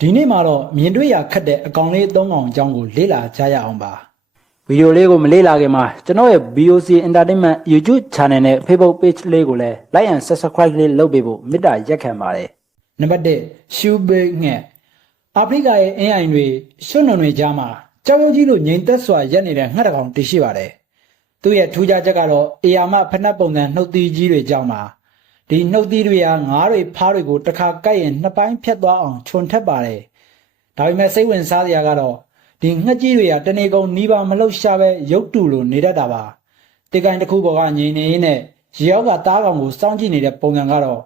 ဒီနေ့မှာတော့မြင်တွေ့ရခက်တဲ့အကောင်လေး၃ကောင်အကြောင်းကိုလေ့လာကြရအောင်ပါဗီဒီယိုလေးကိုမလေ့လာခင်မှာကျွန်တော်ရဲ့ BOC Entertainment YouTube Channel နဲ့ Facebook Page လေးကိုလည်း Like and Subscribe လေးလုပ်ပေးဖို့မေတ္တာရက်ခံပါတယ်နံပါတ်1ရှူဘေးငှက်အာဖရိကရဲ့အင်းအိုင်တွေရွှွနွန်တွေကြားမှာကြောက်ရွံ့ကြီးလိုငြိမ်သက်စွာရက်နေတဲ့ငှက်တစ်ကောင်တည်ရှိပါတယ်သူ့ရဲ့ထူးခြားချက်ကတော့အေယာမဖက်နှက်ပုံစံနှုတ်သီးကြီးတွေကြောင့်ပါ ဒီနှုတ်သီးတွေဟာငါးတွေဖားတွေကိုတစ်ခါကိုက်ရင်နှစ်ပိုင်းဖြတ်သွားအောင်ခြုံထက်ပါတယ်ဒါပေမဲ့စိတ်ဝင်စားစရာကတော့ဒီငှက်ကြီးတွေဟာတနေကုန်နီးပါမလှုပ်ရှားပဲရုပ်တူလိုနေတတ်တာပါတေကိုင်တစ်ခုပေါ်ကငြိမ်နေရင်းနဲ့ရေရောက်ကတားကောင်ကိုစောင့်ကြည့်နေတဲ့ပုံစံကတော့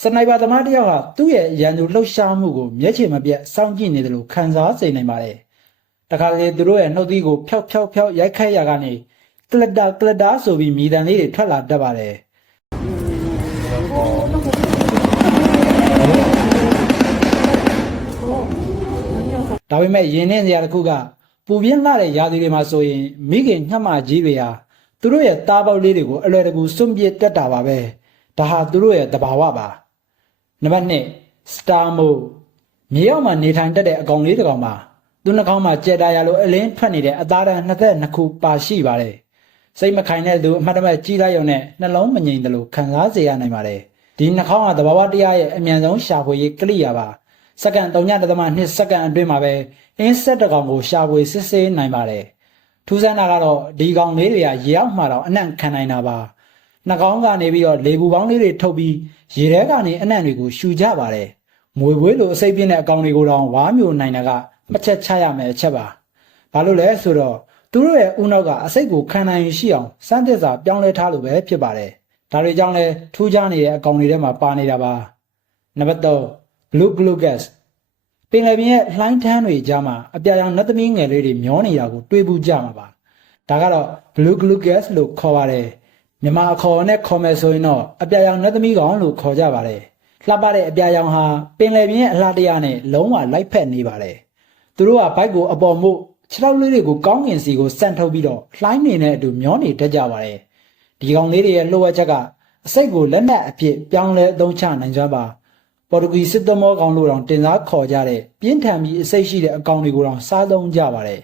စနိုက်ပါသမားတစ်ယောက်ဟာသူ့ရဲ့ရန်သူလှုပ်ရှားမှုကိုမျက်ခြေမပြတ်စောင့်ကြည့်နေတယ်လို့ခံစားစေနိုင်ပါတယ်။တခါလေသူတို့ရဲ့နှုတ်သီးကိုဖျောက်ဖျောက်ဖျောက်ရိုက်ခတ်ရကနေကလတာကလတာဆိုပြီးမြည်တမ်းလေးတွေထွက်လာတတ်ပါတယ်။ ဒါပေမဲ့ယင်းနေစရာတစ်ခုကပူပြင်းလာတဲ့ຢာဒီတွေမှာဆိုရင်မိခင်ငှက်မကြီးတွေဟာသူတို့ရဲ့သားပေါက်လေးတွေကိုအလွယ်တကူစွန့်ပစ်တတ်တာပါပဲ။ဒါဟာသူတို့ရဲ့တဘာဝပါ။နံပါတ်2 star mode မြေအောက်မှာနေထိုင်တတ်တဲ့အကောင်လေးတစ်ကောင်ပါသူနှာခေါင်းမှာကြက်တာရလို့အလင်းထွက်နေတဲ့အသားတန်း22ခုပါရှိပါတယ်စိတ်မခိုင်တဲ့သူအမှတ်တမဲ့ကြီးလိုက်ရုံနဲ့နှလုံးမငြိမ်တယ်လို့ခံစားစေရနိုင်ပါတယ်ဒီနှာခေါင်းကသဘာဝတရားရဲ့အမြန်ဆုံးရှာဖွေရေးကိရိယာပါ စက္ကန့်3.2စက္ကန့်အတွင်းမှာပဲအင်းဆက်တစ်ကောင်ကိုရှာဖွေစစ်ဆေးနိုင်ပါတယ်ထူးဆန်းတာကတော့ဒီကောင်လေးတွေကရေအောက်မှာတော့အနံ့ခံနိုင်တာပါနှာခေါင်းကနေပြီးတော့လေပူပေါင်းလေးတွေထုတ်ပြီးရေထဲကနေအနံ့တွေကိုရှူကြပါတယ်မွေပွေးလိုအစိပ်ပြင်းတဲ့အကောင်တွေကိုတော့ဝါမျိုးနိုင်တာကမှတ်ချက်ချရမယ်အချက်ပါဘာလို့လဲဆိုတော့သူတို့ရဲ့ဦးနောက်ကအစိပ်ကိုခံနိုင်ရရှိအောင်စမ်းသစ်စာပြောင်းလဲထားလို့ပဲဖြစ်ပါတယ်ဒါတွေကြောင့်လဲထူးခြားနေတဲ့အကောင်တွေထဲမှာပါနေတာပါနံပါတ်3 blue glucose ပင်လယ်ပြင်ရဲ့လှိုင်းထန်းတွေကြားမှာအပြာရောင်နတ်သမီးငယ်လေးတွေမျောနေတာကိုတွေးဘူးကြမှာပါဒါကတော့ blue glucose လို့ခေါ်ပါတယ်မြန်မာအခေါ်နဲ့ခေါ်မယ်ဆိုရင်တော့အပြာရောင်နတ်သမီးကောင်လို့ခေါ်ကြပါတယ်လှပတဲ့အပြာရောင်ဟာပင်လယ်ပြင်ရဲ့အလှတရားနဲ့လုံးဝလိုက်ဖက်နေပါတယ်သူတို့ကဘိုက်ကိုအပေါ်မှုခြေထောက်လေးတွေကိုကောင်းကင်စီကိုစန့်ထုတ်ပြီးတော့လှိုင်းနေတဲ့အတူမျောနေတတ်ကြပါတယ်ဒီကောင်လေးတွေရဲ့လှုပ်ဝက်ချက်ကအစိတ်ကိုလက်နက်အဖြစ်ပြောင်းလဲအသုံးချနိုင်ကြပါ ပေါ်တူဂီစစ်သမောကောင်လို့တောင်တင်စားခေါ်ကြတဲ့ပြင်းထန်ပြီးအစိတ်ရှိတဲ့အကောင်တွေကိုတောင်စားသုံးကြပါတယ်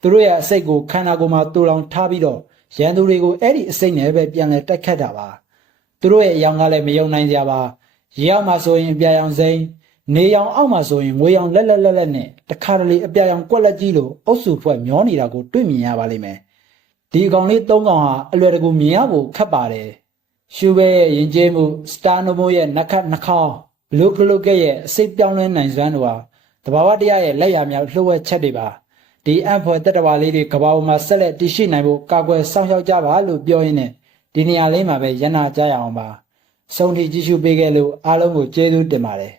သူတို့ရဲ့အစိတ်ကိုခန္ဓာကိုယ်မှာတူလောင်ထားပြီးတော့ရန်သူတွေကိုအဲ့ဒီအစိတ်နဲ့ပဲပြန်လဲတိုက်ခတ်တာပါသူတို့ရဲ့အယောင်ကလည်းမယုံနိုင်ကြပါရေအောက်မှာဆိုရင်အပြာရောင်စိမ်းနေရောင်အောက်မှာဆိုရင်ငွေရောင်လက်လက်လက်လက်နဲ့တခါတလေအပြာရောင်ကွက်လက်ကြီးလိုအုပ်စုဖွဲ့မျောနေတာကိုတွေ့မြင်ရပါလိမ့်မယ်ဒီအကောင်လေး၃ကောင်ဟာအလွယ်တကူမြင်ရဖို့ခက်ပါတယ်ရှူဘဲရဲ့ယဉ်ကျေးမှုစတာနိုမိုရဲ့နက်ခတ်နှာခေါင်းဘ လူးကလုကရဲ့အစိတ်ပြောင်းလဲနိုင်စွမ်းတို့ဟာတဘာဝတရားရဲ့လက်ရမြောက်လှုပ်ဝက်ချက်တွေပါဒီအံ့ဖွယ်တက်တဝါလေးတွေကဘာပေါ်မှာဆက်လက်တည်ရှိနိုင်ဖို့ကာကွယ်စောင့်ရှောက်ကြပါလို့ပြောရင်းနဲ့ဒီနေရာလေးမှာပဲရန်နာကြရအောင်ပါဆုံးထိကြည့်ရှုပေးခဲ့လို့အားလုံးကိုကျေးဇူးတင်ပါတယ်